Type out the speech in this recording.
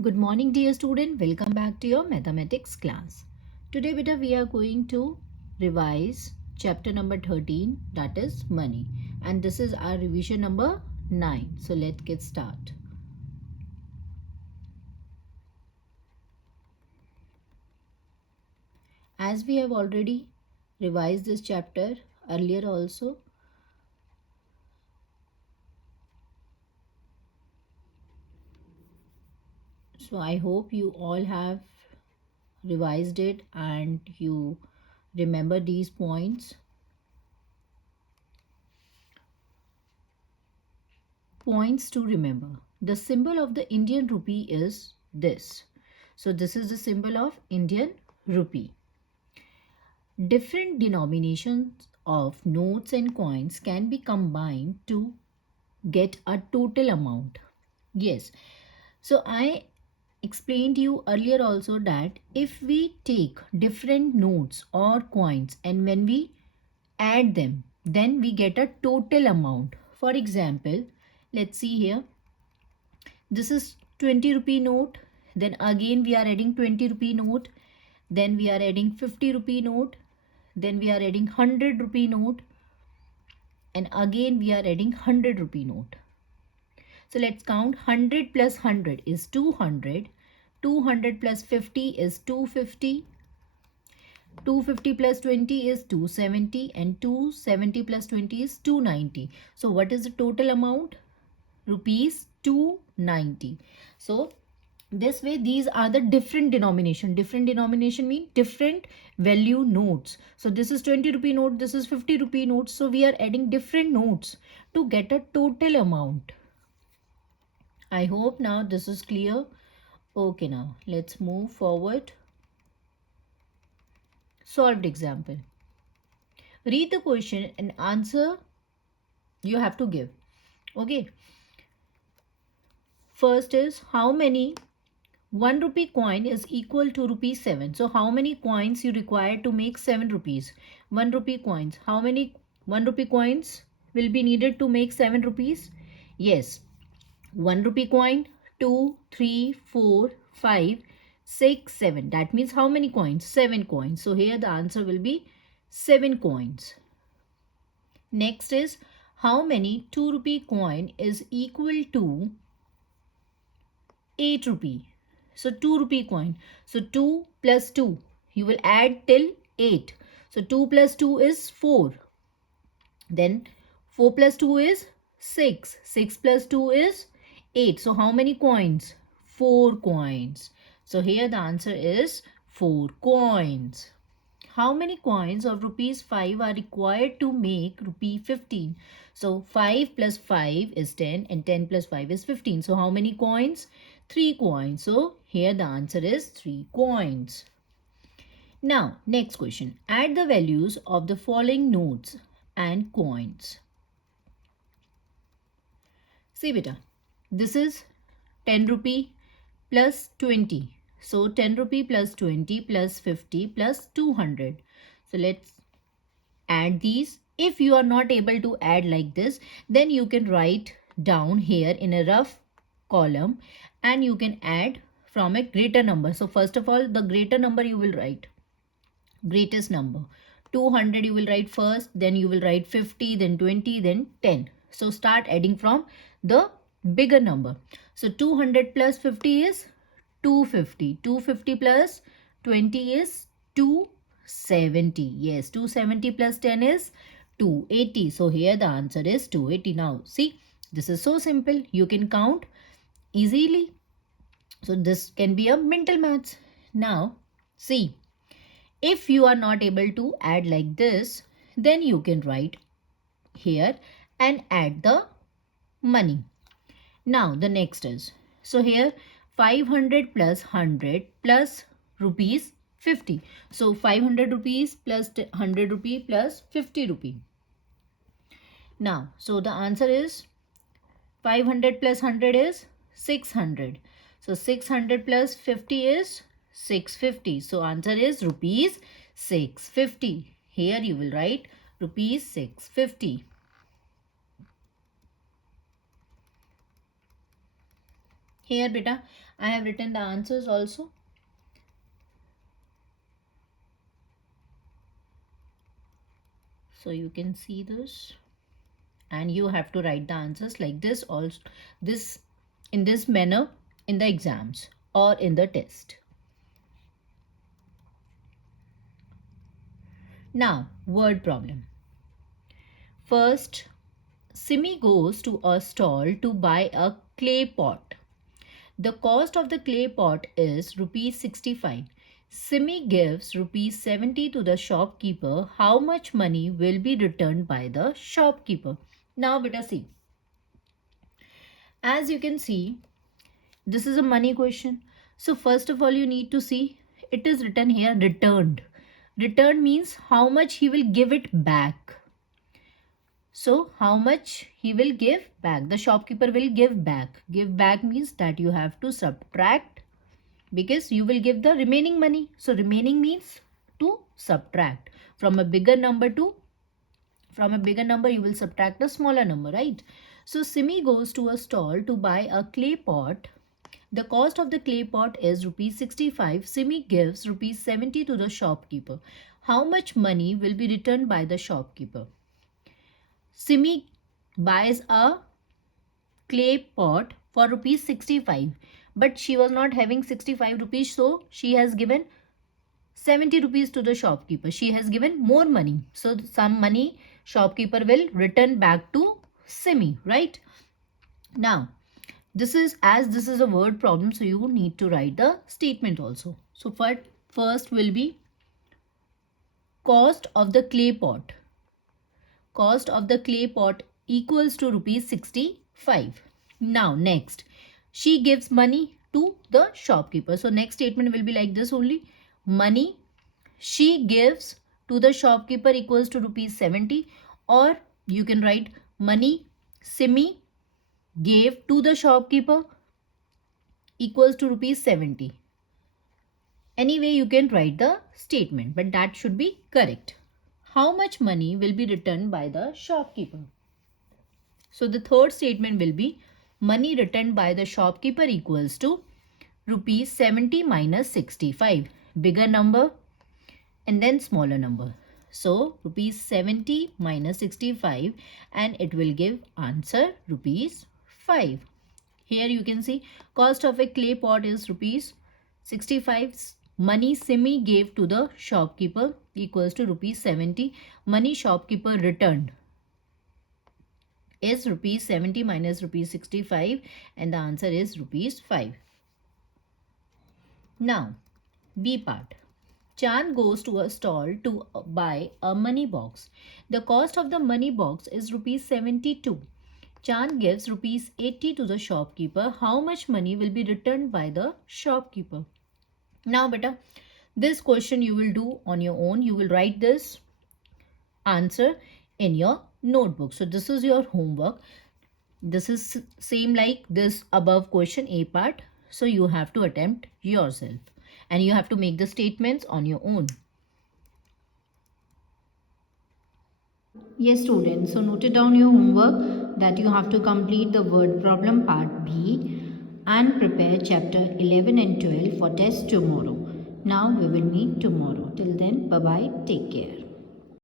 Good morning dear student, welcome back to your mathematics class. Today beta we are going to revise chapter number 13, that is money, and this is our revision number 9. So let's get start. As we have already revised this chapter earlier also, so I hope you all have revised it and you remember these points. Points to remember. The symbol of the Indian rupee is this. So this is the symbol of Indian rupee. Different denominations of notes and coins can be combined to get a total amount. Yes. So I explained to you earlier also that if we take different notes or coins and when we add them, then we get a total amount. For example, let's see here. This is 20 rupee note. Then again we are adding 20 rupee note. Then we are adding 50 rupee note. Then we are adding 100 rupee note. And again we are adding 100 rupee note. So let's count. 100 plus 100 is 200. 200 plus 50 is 250. 250 plus 20 is 270 and 270 plus 20 is 290. So what is the total amount? Rupees 290. So this way these are the different denomination. Different denomination mean different value notes. So this is 20 rupee note, this is 50 rupee note. So we are adding different notes to get a total amount. I hope now this is clear. Okay, now let's move forward. Solved example. Read the question and answer you have to give. Okay. First is how many 1 rupee coin is equal to rupees 7. So how many coins you require to make 7 rupees? 1 rupee coins. How many 1 rupee coins will be needed to make 7 rupees? Yes. 1 rupee coin, 2, 3, 4, 5, 6, 7. That means how many coins? 7 coins. So here the answer will be 7 coins. Next is how many 2 rupee coin is equal to 8 rupee. So 2 rupee coin. So 2 plus 2. You will add till 8. So 2 plus 2 is 4. Then 4 plus 2 is 6. 6 plus 2 is 8. So how many coins? 4 coins. So here the answer is 4 coins. How many coins of rupees 5 are required to make rupee 15? So 5 plus 5 is 10 and 10 plus 5 is 15. So how many coins? 3 coins. So here the answer is 3 coins. Now next question. Add the values of the following notes and coins. See beta, this is 10 rupee plus 20. So 10 rupee plus 20 plus 50 plus 200. So let's add these. If you are not able to add like this, then you can write down here in a rough column and you can add from a greater number. So first of all, the greater number you will write. Greatest number. 200 you will write first, then you will write 50, then 20, then 10. So start adding from the bigger number. So 200 plus 50 is 250. 250 plus 20 is 270. Yes, 270 plus 10 is 280. So here the answer is 280. Now see, this is so simple. You can count easily. So this can be a mental maths. Now see, if you are not able to add like this, then you can write here and add the money. Now the next is, so here 500 plus 100 plus rupees 50. So 500 rupees plus 100 rupee plus 50 rupee. Now, so the answer is 500 plus 100 is 600. So 600 plus 50 is 650. So answer is rupees 650. Here you will write rupees 650. Here beta, I have written the answers also. So you can see this, and you have to write the answers like this also, this in this manner in the exams or in the test. Now, word problem. First, Simi goes to a stall to buy a clay pot. The cost of the clay pot is rupees 65. Simi gives rupees 70 to the shopkeeper. How much money will be returned by the shopkeeper? Now, beta see. As you can see, this is a money question. So first of all, you need to see it is written here returned. Returned means how much he will give it back. So how much he will give back? The shopkeeper will give back. Give back means that you have to subtract, because you will give the remaining money. So remaining means to subtract. From a bigger number you will subtract a smaller number, right? So Simi goes to a stall to buy a clay pot. The cost of the clay pot is rupees 65. Simi gives rupees 70 to the shopkeeper. How much money will be returned by the shopkeeper? Simi buys a clay pot for rupees 65, but she was not having 65 rupees, so she has given 70 rupees to the shopkeeper. She has given more money, so some money shopkeeper will return back to Simi, right? Now, this is a word problem, so you need to write the statement also. So first will be cost of the clay pot. Cost of the clay pot equals to rupees 65. Now next, she gives money to the shopkeeper. So next statement will be like this only. Money she gives to the shopkeeper equals to rupees 70, or you can write money Simi gave to the shopkeeper equals to rupees 70. Anyway, you can write the statement, but that should be correct. How much money will be returned by the shopkeeper? So the third statement will be money returned by the shopkeeper equals to rupees 70 minus 65. Bigger number and then smaller number. So rupees 70 minus 65, and it will give answer rupees 5. Here you can see cost of a clay pot is rupees 65. Money Simi gave to the shopkeeper equals to rupees 70. Money shopkeeper returned is rupees 70 minus rupees 65, and the answer is rupees 5. Now, B part. Chand goes to a stall to buy a money box. The cost of the money box is rupees 72. Chand gives rupees 80 to the shopkeeper. How much money will be returned by the shopkeeper? Now, beta, this question you will do on your own. You will write this answer in your notebook. So this is your homework. This is same like this above question A part. So you have to attempt yourself, and you have to make the statements on your own. Yes, students. So note it down your homework that you have to complete the word problem part B and prepare chapter 11 and 12 for test tomorrow. Now we will meet tomorrow. Till then, bye-bye. Take care.